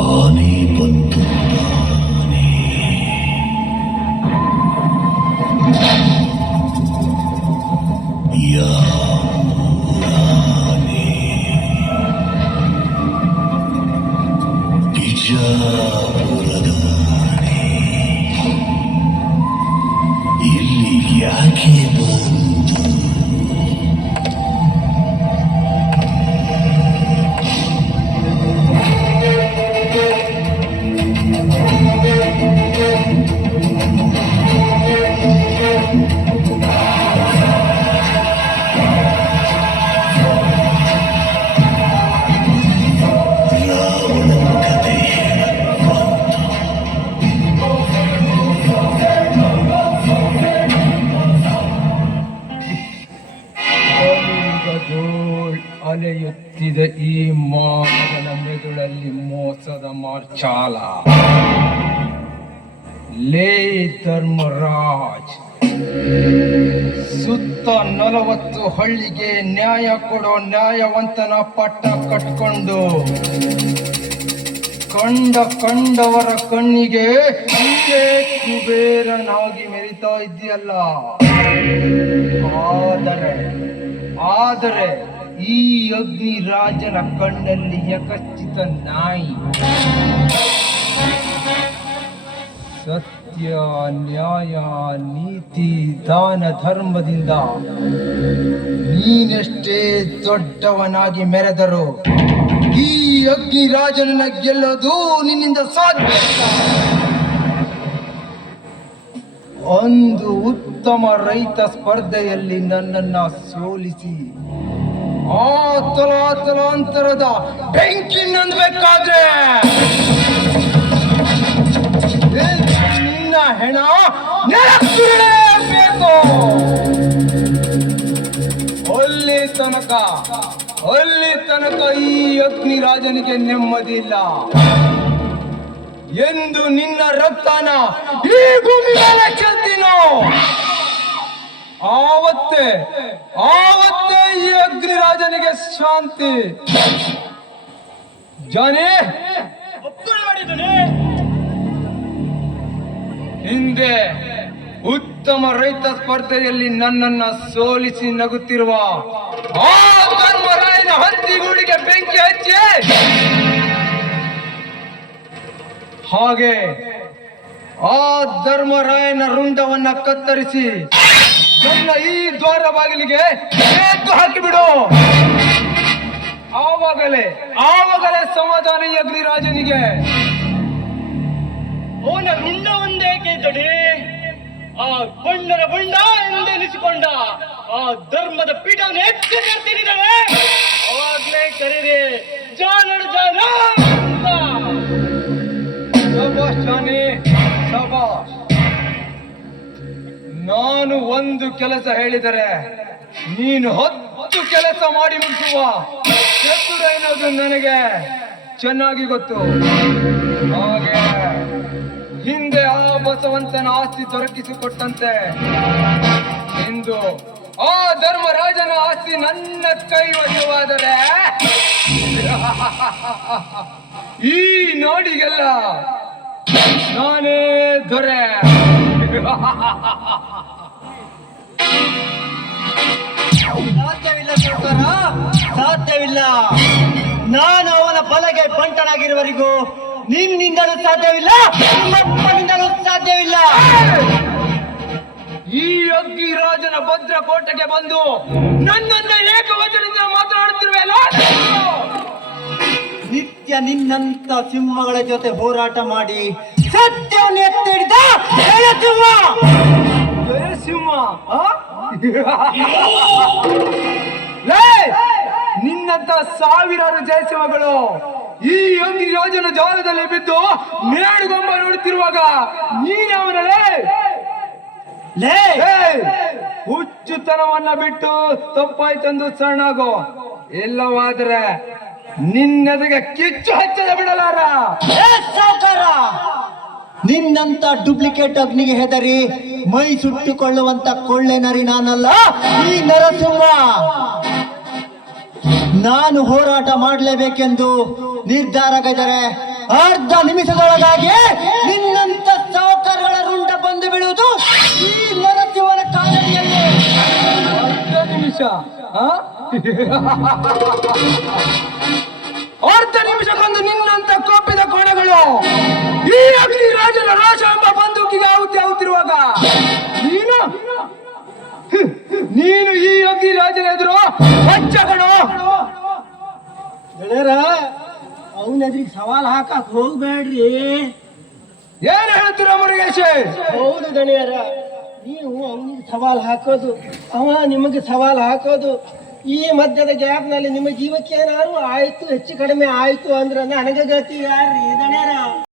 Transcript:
ಆನೆ ಬಂತು ಆನೆ ಯಾನೆ ಬಿಜಾಪುರದ ಆನೆ ಇಲ್ಲಿ ಯಾಕೆ ಬಂತು ಅಲೆಯುತ್ತಿದ ಈ ಮಾನವನ ಮೆದುಳಲ್ಲಿ ಮೋಸದ ಮಾರ್ಚಾಲ. ಲೇ ಧರ್ಮರಾಜ್, ಸುತ್ತ ನಲವತ್ತು ಹಳ್ಳಿಗೆ ನ್ಯಾಯ ಕೊಡೋ ನ್ಯಾಯವಂತನ ಪಟ್ಟ ಕಟ್ಕೊಂಡು, ಕಂಡ ಕಂಡವರ ಕಣ್ಣಿಗೆ ಹೀಗೆ ಕುಬೇರನಾಗಿ ಮೆರಿತಾ ಇದೆಯಲ್ಲ ಆದರೆ ಆದರೆ ಈ ಅಗ್ನಿ ರಾಜನ ಕಣ್ಣಲ್ಲಿ ಯಕಶ್ಚಿತ ನಾಯಿ. ಸತ್ಯ, ನ್ಯಾಯ, ನೀತಿ, ದಾನ, ಧರ್ಮದಿಂದ ನೀನೆಷ್ಟೇ ದೊಡ್ಡವನಾಗಿ ಮೆರೆದರು ಈ ಅಗ್ನಿ ರಾಜನನ್ನ ಗೆಲ್ಲೋದು ನಿನ್ನಿಂದ ಸಾಧ್ಯ. ಒಂದು ಉತ್ತಮ ರೈತ ಸ್ಪರ್ಧೆಯಲ್ಲಿ ನನ್ನನ್ನ ಸೋಲಿಸಿ ಆ ತಲಾತಲಾಂತರದ ಬೆಂಕಿ ನಂದಬೇಕಾದ್ರೆ. ನಿನ್ನ ಹೆಣ ನೆಲಕ್ಕುರುಳಬೇಕು ಅಲ್ಲಿ ತನಕ ಅಲ್ಲಿ ತನಕ ಈ ಅಗ್ನಿ ರಾಜನಿಗೆ ನೆಮ್ಮದಿ ಇಲ್ಲ. ಎಂದು ನಿನ್ನ ರಕ್ತನ ಈ ಭೂಮಿ ಮೇಲೆ ಚೆಲ್ತೀನೋ. ಆವತ್ತೇ, ಆವತ್ತೆ ಈ ಅಗ್ರಿ ರಾಜನಿಗೆ ಶಾಂತಿ. ಜಾನಿ, ಹಿಂದೆ ಉತ್ತಮ ರೈತ ಸ್ಪರ್ಧೆಯಲ್ಲಿ ನನ್ನನ್ನ ಸೋಲಿಸಿ ನಗುತ್ತಿರುವ ಆ ಹಂದಿಗೂಡಿಗೆ ಬೆಂಕಿ ಹಚ್ಚಿ. ಹಾಗೆ ಆ ಧರ್ಮರಾಯನ ರುಂಡವನ್ನ ಕತ್ತರಿಸಿ ನನ್ನ ಈ ದ್ವಾರ ಬಾಗಿಲಿಗೆ ಹಾಕಿ ಹಾಕಿಬಿಡು. ಆವಾಗಲೇ ಆವಾಗಲೇ ಸಮಾಧಾನ ಯಗ್ರಿ ರಾಜನಿಗೆ ಅವನ ರುಂಡ ಒಂದೇಕೆ ತಡಿ ಆ ಬಣ್ಣರ ಬಣ್ಣ ಎಂದೆನಿಸಿಕೊಂಡ ಆ ಧರ್ಮದ ಪೀಠವನ್ನು ಎತ್ತಿ ಕರ್ತಿದ್ದಾನೆ ಅವಾಗ್ಲೇ ಕರೀರಿ ಜಾನಡು ಜಾನ ನಾನು ಒಂದು ಕೆಲಸ ಹೇಳಿದರೆ ನೀನು ಹತ್ತು ಕೆಲಸ ಮಾಡಿ ಮುಗಿಸುವ. ಚತುರ ನನಗೆ ಚೆನ್ನಾಗಿ ಗೊತ್ತು. ಹಾಗೆ ಹಿಂದೆ ಆ ಬಸವಂತನ ಆಸ್ತಿ ದೊರಕಿಸಿಕೊಟ್ಟಂತೆ. ಇಂದು ಆ ಧರ್ಮರಾಜನ ಆಸ್ತಿ ನನ್ನ ಕೈ ವಶವಾದರೆ ಈ ನಾಡಿಗೆಲ್ಲ ನಾನೇ ದೊರೆ. ಸಾಧ್ಯವಿಲ್ಲ ಸರ್ಕಾರ ಸಾಧ್ಯವಿಲ್ಲ. ನಾನು ಅವನ ಬಲಗೆ ಬಂಟನಾಗಿರುವವರೆಗೂ ನಿನ್ನಿಂದಲೂ ಸಾಧ್ಯವಿಲ್ಲ ನಿಮ್ಮಪ್ಪನಿಂದಲೂ ಸಾಧ್ಯವಿಲ್ಲ. ಈ ಅಗ್ಗಿ ರಾಜನ ಭದ್ರ ಕೋಟೆಗೆ ಬಂದು ನನ್ನನ್ನ ಏಕವಚನದಿಂದ ಮಾತನಾಡುತ್ತಿರುವೆಲ್ಲ ನಿತ್ಯ ನಿನ್ನಂತ ಸಿಂಹಗಳ ಜೊತೆ ಹೋರಾಟ ಮಾಡಿ ಸತ್ಯವನ್ನು ಎತ್ತಿಡಿದ ಜಯಸಿಂಹ. ಜಯಸಿಂಹ ಆ? ನಿನ್ನಂತ ಸಾವಿರಾರು ಜಯಸಿಂಹಗಳು ಈ ಅಂಗಿ ರಾಜನ ಜಾಲದಲ್ಲಿ ಬಿದ್ದು ಮೇಡುಗೊಂಬ ನೋಡುತ್ತಿರುವಾಗ ನೀನವನಲ್ಲೇ ಲೇ? ಹುಚ್ಚುತನವನ್ನ ಬಿಟ್ಟು ತಪ್ಪಾಯ್ತೆಂದು ಸಣ್ಣಾಗೋ. ಇಲ್ಲವಾದ್ರೆ ನಿನ್ನೆದಗೆ ಕಿಚ್ಚು ಹಚ್ಚದ ಬಿಡಲಾರ! ನಿನ್ನಂತ ಡೂಪ್ಲಿಕೇಟ್ ಅಗ್ನಿಗೆ ಹೆದರಿ ಮೈ ಸುಟ್ಟುಕೊಳ್ಳುವಂತ ಕೊಳ್ಳೆ ನರಿ ನಾನಲ್ಲ. ಈ ನರಸಿಂಹ, ನಾನು ಹೋರಾಟ ಮಾಡಲೇಬೇಕೆಂದು ನಿರ್ಧಾರ ಗೈದರೆ ಅರ್ಧ ನಿಮಿಷದೊಳಗಾಗಿ ನಿನ್ನಂತ ಸಾವುಕಾರಗಳ ರುಂಡ ಬಂದು ಬೀಳುವುದು ಈ ನರಸಿಂಹನ ಕಾಲಡಿಯಲ್ಲಿ ಅರ್ಧ ನಿಮಿಷ ರಾಜ ಎಂಬ ಬಂದೂಕಿಗೆ ಆಹುತಿ ಆಗುತ್ತಿರುವಾಗ ನೀನು? ನೀನು ಈ ಅಗ್ನಿ ರಾಜನ ಎದುರು ಹೊಚ್ಚಗಳು ಗೆಳೆಯರ ಅವನ ಎದುರಿಗೆ ಸವಾಲ್ ಹಾಕಕ್ ಹೋಗ್ಬೇಡ್ರಿ. ಏನು ಹೇಳ್ತೀರ ಮುರುಗೇಶ್? ಹೌದು ಗೆಳೆಯರ ನೀವು ಅವನಿಗೆ ಸವಾಲ್ ಹಾಕೋದು ಅವ ನಿಮಗೆ ಸವಾಲ್ ಹಾಕೋದು. ಈ ಮಧ್ಯದ ಗ್ಯಾಪ್ನಲ್ಲಿ ನಿಮ್ಮ ಜೀವಕ್ಕೆ ಏನಾದ್ರು ಆಯ್ತು ಹೆಚ್ಚು ಕಡಿಮೆ ಆಯ್ತು ಅಂದ್ರೆ ನನಗೆ ಗತಿ ಯಾರ್ರಿ ದಣ್ಯರ